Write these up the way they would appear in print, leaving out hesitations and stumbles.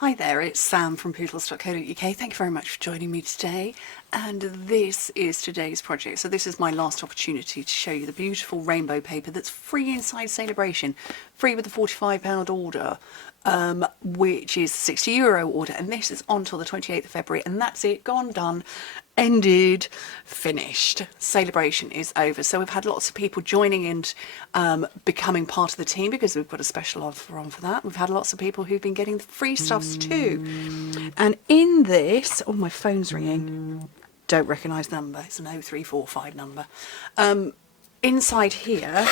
Hi there, it's Sam from poodles.co.uk. Thank you very much for joining me today. And this is today's project. So this is my last opportunity to show you the beautiful rainbow paper that's free inside Celebration, free with the £45 order, which is €60 order. And this is on till the 28th of February. And that's it, gone, done, ended, finished. Celebration is over. So we've had lots of people joining and becoming part of the team because we've got a special offer on for that. We've had lots of people who've been getting the free stuffs too. And in this, oh, my phone's ringing. Don't recognise the number. It's an 0345 number. Inside here,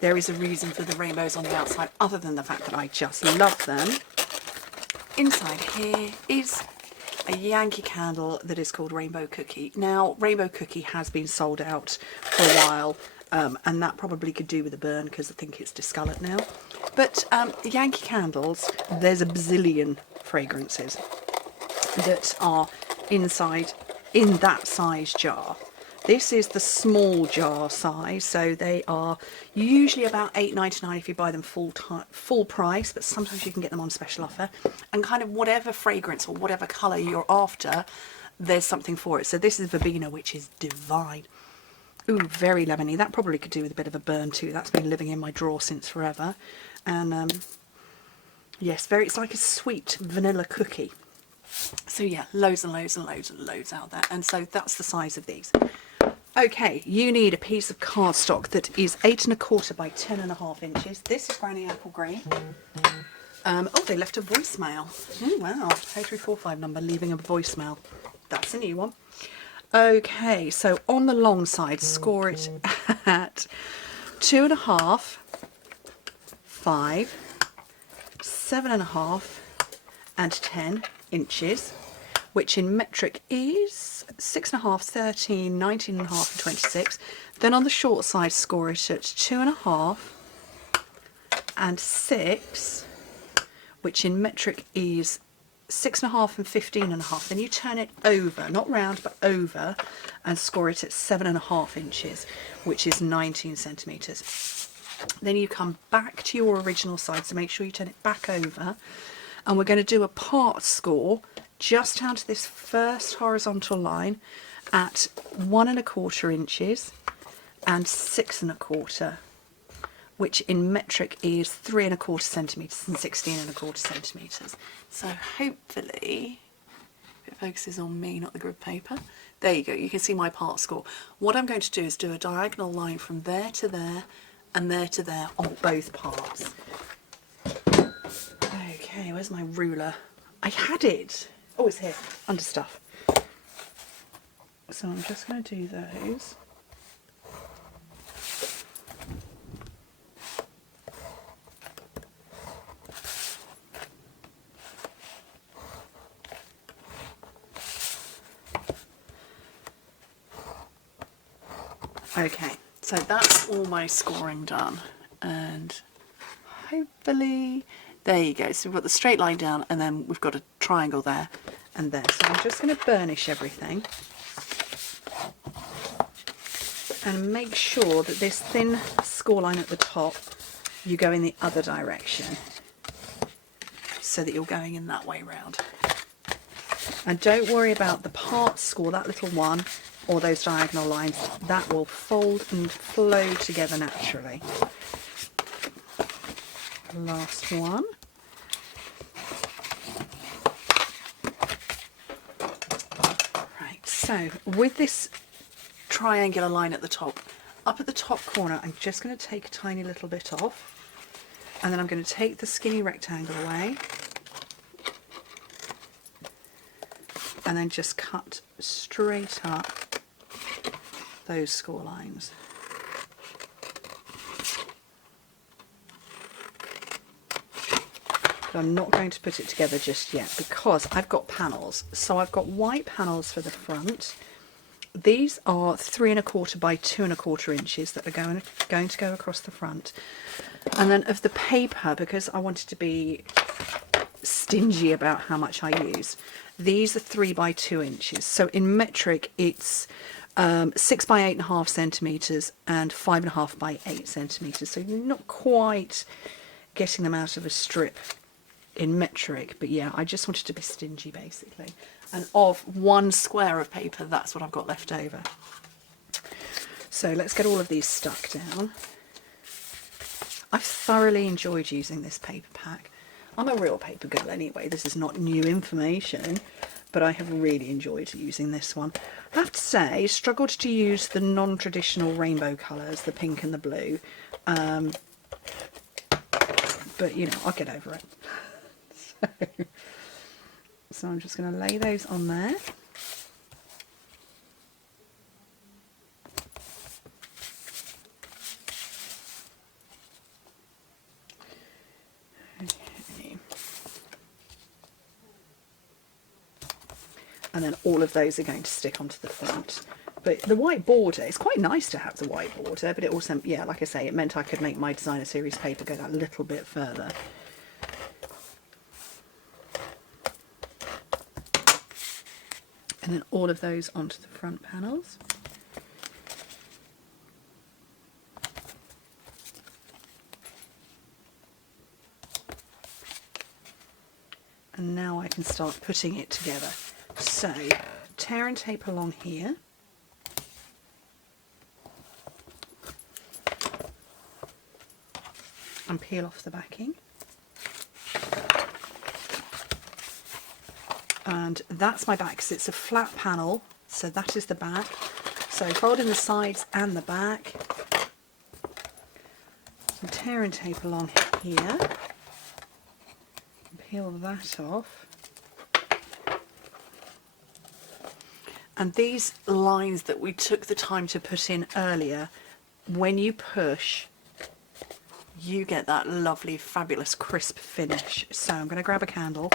there is a reason for the rainbows on the outside other than the fact that I just love them. Inside here is a Yankee Candle that is called Rainbow Cookie. Now, Rainbow Cookie has been sold out for a while, and that probably could do with a burn because I think it's discoloured now. But Yankee Candles, there's a bazillion fragrances that are inside in that size jar. This is the small jar size, so they are usually about £8.99 if you buy them full price, but sometimes you can get them on special offer. And kind of whatever fragrance or whatever colour you're after, there's something for it. So this is Verbena, which is divine. Ooh, very lemony. That probably could do with a bit of a burn too. That's been living in my drawer since forever. And yes, it's like a sweet vanilla cookie. So yeah, loads and loads and loads and loads out there. And so that's the size of these. Okay, you need a piece of cardstock that is 8 1/4 by 10.5 inches. This is Granny Apple Green. Oh, they left a voicemail. Oh, wow. 0345 number, leaving a voicemail. That's a new one. Okay, so on the long side, score it at 2.5, 5, 7.5, and 10 inches, which in metric is 6.5, 13, 19.5, and 26. Then on the short side, score it at 2.5 and 6, which in metric is 6.5 and 15.5. Then you turn it over, not round, but over, and score it at 7.5 inches, which is 19 centimetres. Then you come back to your original side, so make sure you turn it back over, and we're going to do a part score just down to this first horizontal line at 1 1/4 inches and 6 1/4, which in metric is 3 1/4 centimetres and 16 1/4 centimetres. So hopefully, if it focuses on me, not the grid paper. There you go, you can see my part score. What I'm going to do is do a diagonal line from there to there and there to there on both parts. Okay, where's my ruler? I had it. Oh, it's here, under stuff. So I'm just going to do those. Okay, so that's all my scoring done, and hopefully, there you go. So we've got the straight line down, and then we've got a triangle there and there. So I'm just going to burnish everything and make sure that this thin score line at the top, you go in the other direction so that you're going in that way round. And don't worry about the part score, that little one, or those diagonal lines. That will fold and flow together naturally. Last one. Right, so with this triangular line at the top, up at the top corner, I'm just going to take a tiny little bit off, and then I'm going to take the skinny rectangle away, and then just cut straight up those score lines. But I'm not going to put it together just yet because I've got panels. So I've got white panels for the front. These are 3 1/4 by 2 1/4 inches that are going to go across the front. And then of the paper, because I wanted to be stingy about how much I use, these are 3 by 2 inches. So in metric, it's 6 by 8.5 centimetres and 5.5 by 8 centimetres. So you're not quite getting them out of a strip in metric, but yeah, I just wanted to be stingy basically. And of 1 square of paper, that's what I've got left over. So let's get all of these stuck down. I've thoroughly enjoyed using this paper pack. I'm a real paper girl anyway, this is not new information, but I have really enjoyed using this one. I have to say, struggled to use the non-traditional rainbow colours, the pink and the blue, but you know, I'll get over it. So I'm just going to lay those on there. Okay. And then all of those are going to stick onto the front. But the white border, it's quite nice to have the white border, but it also, yeah, like I say, it meant I could make my designer series paper go that little bit further. And then all of those onto the front panels. And now I can start putting it together. So, tear and tape along here. And peel off the backing. And that's my back, because it's a flat panel, so that is the back. So fold in the sides and the back. Some tear and tape along here. Peel that off. And these lines that we took the time to put in earlier, when you push, you get that lovely, fabulous, crisp finish. So I'm going to grab a candle.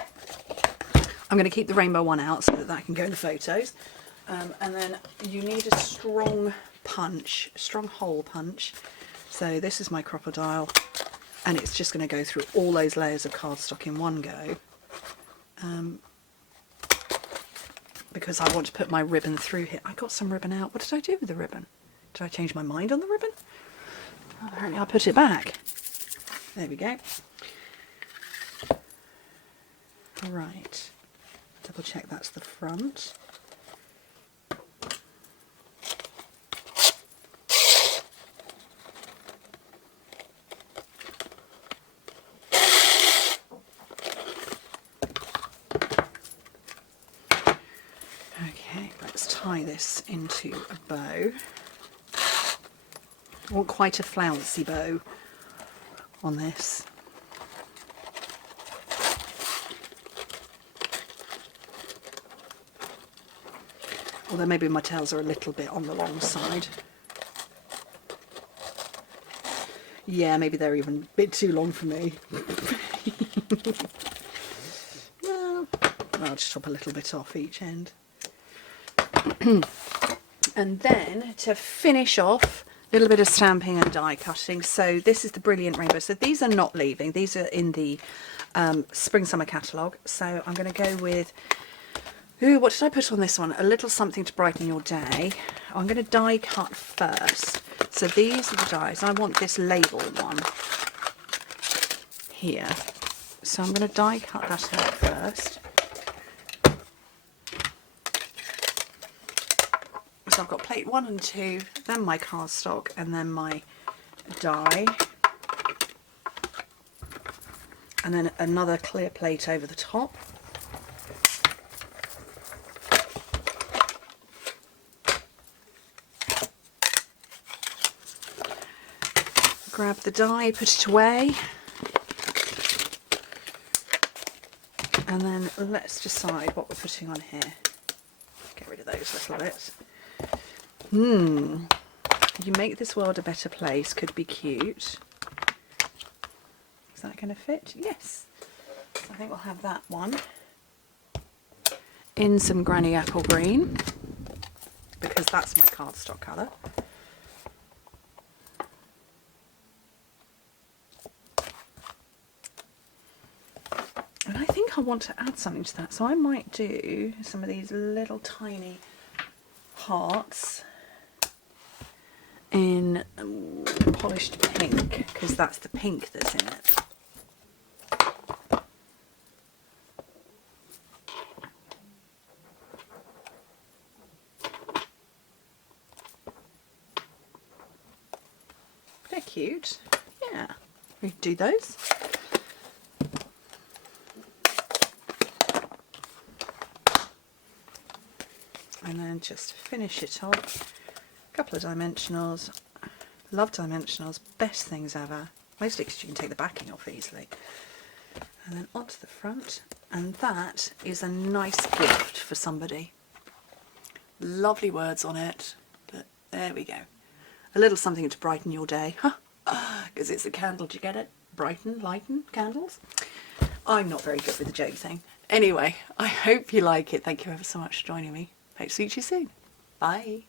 I'm going to keep the rainbow one out so that that can go in the photos. And then you need a strong punch, strong hole punch. So this is my crocodile, and it's just going to go through all those layers of cardstock in one go. Because I want to put my ribbon through here. I got some ribbon out. What did I do with the ribbon? Did I change my mind on the ribbon? Oh, apparently I put it back. There we go. Right. Double check that's the front. Okay, let's tie this into a bow. I want quite a flouncy bow on this. Although maybe my tails are a little bit on the long side. Yeah, maybe they're even a bit too long for me. Well, I'll just chop a little bit off each end. And then to finish off, a little bit of stamping and die cutting. So this is the Brilliant Rainbow. So these are not leaving. These are in the Spring Summer catalogue. So I'm going to go with, ooh, what did I put on this one? A little something to brighten your day. I'm going to die cut first. So these are the dies. I want this label one here. So I'm going to die cut that out first. So I've got plate 1 and 2, then my cardstock, and then my die. And then another clear plate over the top. Grab the die, put it away. And then let's decide what we're putting on here. Get rid of those little bits. You make this world a better place could be cute. Is that going to fit? Yes. So I think we'll have that one in some Granny Apple Green, because that's my cardstock colour. And I think I want to add something to that, so I might do some of these little tiny hearts in polished pink, because that's the pink that's in it. cute. Yeah, we can do those. And then just finish it off. A couple of dimensionals. Love dimensionals, best things ever. Mostly because you can take the backing off easily. And then onto the front. And that is a nice gift for somebody. Lovely words on it. But there we go. A little something to brighten your day. Because it's a candle, do you get it? Brighten, lighten, candles. I'm not very good with the joke thing. Anyway, I hope you like it. Thank you ever so much for joining me. Hope to see you soon. Bye.